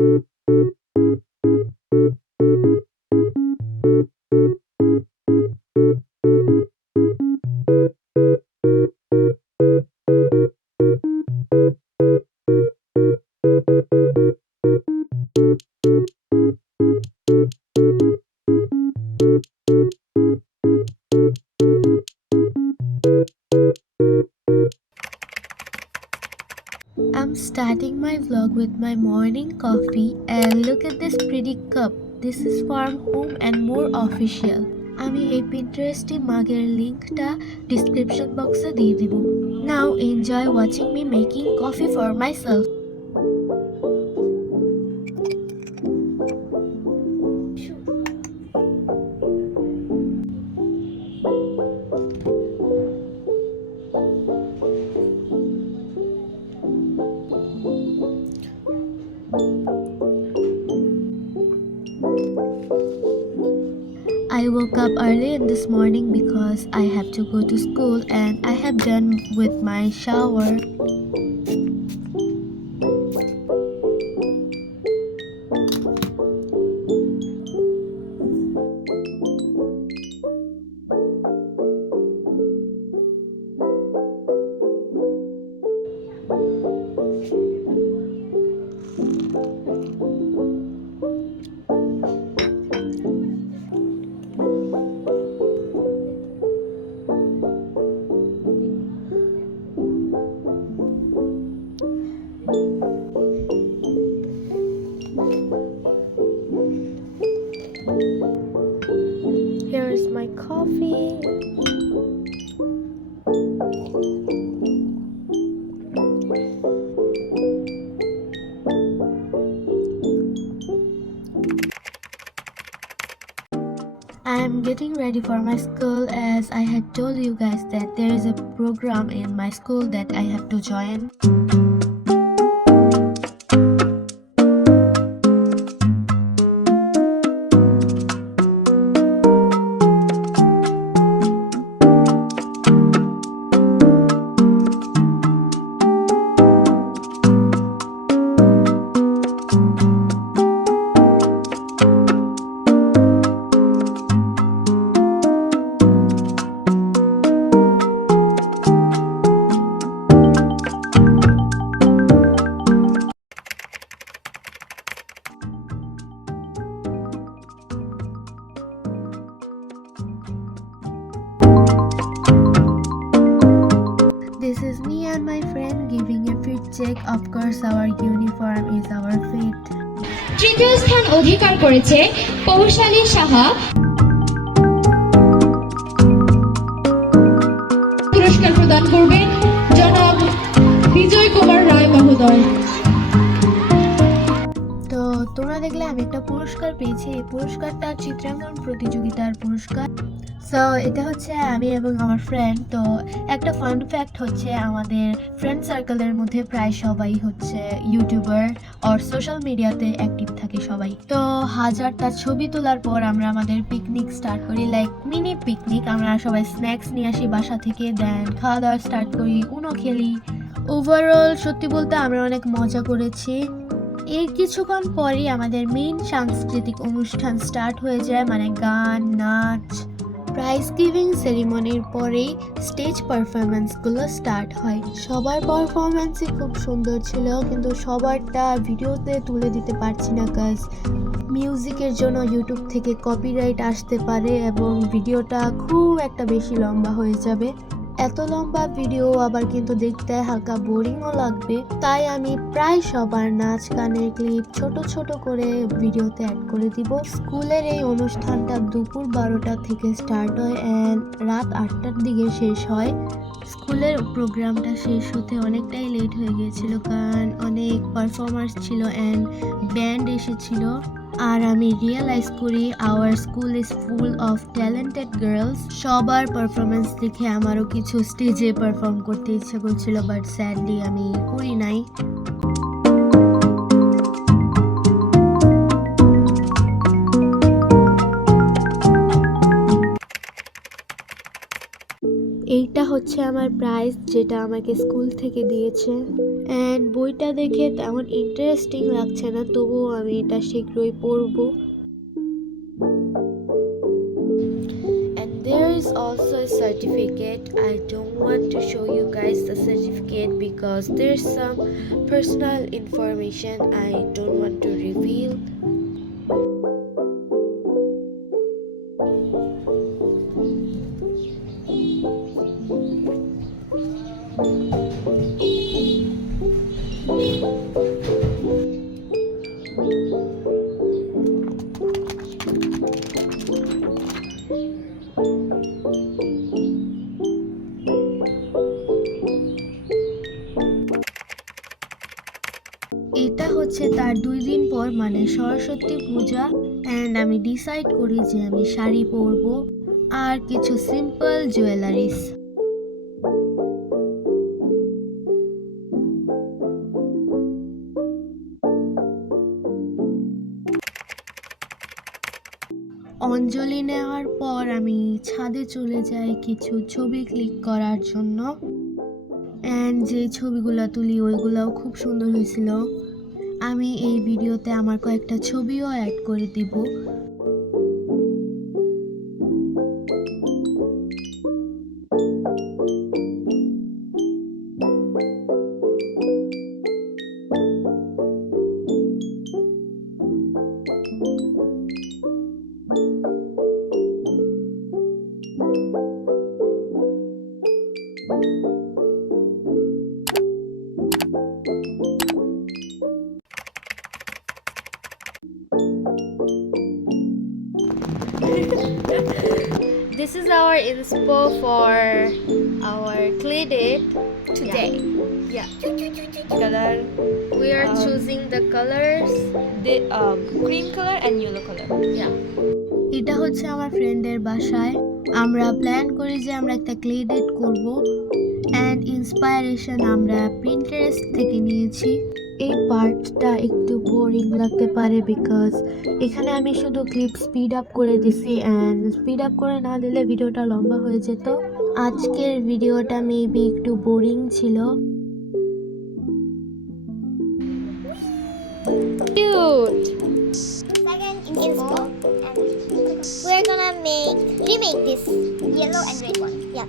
I'm starting my vlog with my morning coffee and look at this pretty cup. This is from Home and More Official. আমি এই পিন্টারেস্টে মাগের লিংকটা ডিসক্রিপশন বক্সে দিয়ে দিব। Now enjoy watching me making coffee for myself. I woke up early in this morning because I have to go to school and I have done with my shower. Here's my coffee. I am getting ready for my school as I had told you guys that there is a program in my school that I have to join. This is me and my friend giving a fit check. Of course, our uniform is our fit. তৃতীয় স্থান অধিকার করেছে পৌশালী সাহা। পুরস্কার প্রদান করবেন জনাব বিজয় কুমার রায় মহোদয়। তো তোমরা দেখলে আমি একটা পুরস্কার পেয়েছি। এই পুরস্কারটা চিত্রাঙ্কন প্রতিযোগিতার পুরস্কার। সো এটা হচ্ছে আমি এবং আমার ফ্রেন্ড। তো একটা ফান ফ্যাক্ট হচ্ছে আমাদের ফ্রেন্ড সার্কেলের মধ্যে প্রায় সবাই হচ্ছে ইউটিউবার আর সোশ্যাল মিডিয়াতে অ্যাক্টিভ থাকে সবাই। তো হাজারটা ছবি তোলার পর আমরা আমাদের পিকনিক স্টার্ট করি, লাইক মিনি পিকনিক। আমরা সবাই স্ন্যাক্স নিয়ে আসি বাসা থেকে, দেন খাওয়া দাওয়া স্টার্ট করি, উনো খেলি। ওভারঅল সত্যি বলতে আমরা অনেক মজা করেছি। এর কিছুক্ষণ পরেই আমাদের মেইন সাংস্কৃতিক অনুষ্ঠান স্টার্ট হয়ে যায়, মানে গান, নাচ। প্রাইজ গিভিং সেরিমনির পরেই স্টেজ পারফরমেন্সগুলো স্টার্ট হয়। সবার পারফরমেন্সই খুব সুন্দর ছিল, কিন্তু সবারটা ভিডিওতে তুলে দিতে পারছি না, কাজ মিউজিকের জন্য ইউটিউব থেকে কপিরাইট আসতে পারে এবং ভিডিওটা খুব একটা বেশি লম্বা হয়ে যাবে। এত লম্বা ভিডিও আবার কিন্তু দেখতে হালকা বোরিংও লাগবে, তাই আমি প্রায় সবার নাচ গানের ক্লিপ ছোট ছোট করে ভিডিওতে অ্যাড করে দিব। স্কুলের এই অনুষ্ঠানটা দুপুর 12টা থেকে স্টার্ট হয় অ্যান্ড রাত 8টার দিকে শেষ হয়। স্কুলের প্রোগ্রামটা শেষ হতে অনেকটাই লেট হয়ে গিয়েছিল, কারণ অনেক পারফর্মার্স ছিল অ্যান্ড ব্যান্ড এসেছিল। আর আমি রিয়েলাইজ করি our school is full of talented girls. সবার পারফরমেন্স দেখে আমারও কিছু স্টেজে পারফর্ম করতে ইচ্ছে করছিল, বাট স্যাডলি আমি করি নাই। এইটা হচ্ছে আমার প্রাইজ, যেটা আমাকে স্কুল থেকে দিয়েছে। অ্যান্ড বইটা দেখে তেমন ইন্টারেস্টিং লাগছে না, তবুও আমি এটা শীঘ্রই পড়বো। And there is also a certificate. I don't want to show you guys the certificate because there's some personal information I don't want to reveal. এটা হচ্ছে তার 2 দিন পর, মানে সরস্বতী পূজা। অ্যান্ড আমি ডিসাইড করি যে আমি শাড়ি পরবো আর কিছু সিম্পল জুয়েলারিস। অঞ্জলি নেওয়ার পর আমি ছাদে চলে যাই কিছু ছবি ক্লিক করার জন্য। অ্যান্ড যে ছবিগুলো তুলি ওইগুলোও খুব সুন্দর হয়েছিল। আমি এই ভিডিওতে আমার কয়েকটা ছবিও অ্যাড করে দিব। This is our inspo for our clay date today. Yeah. Color. We are choosing the colors. The cream color and yellow color. Yeah. এটা হচ্ছে আমার ফ্রেন্ডের বাসায়। আমরা প্ল্যান করি যে আমরা একটা ক্লে ডেট করব। অ্যান্ড ইন্সপায়ারেশন আমরা পিন্টারেস্ট থেকে নিয়েছি। এই পার্টটা একটু বোরিং লাগতে পারে বিকজ এখানে আমি শুধু ক্লিপ স্পিড আপ করে দিছি, অ্যান্ড স্পিড আপ করে না দিলে ভিডিওটা লম্বা হয়ে যেত। আজকের ভিডিওটা মেবি একটু বোরিং ছিল। Cute. Second inspo, and we're gonna remake this yellow and red one. Yeah.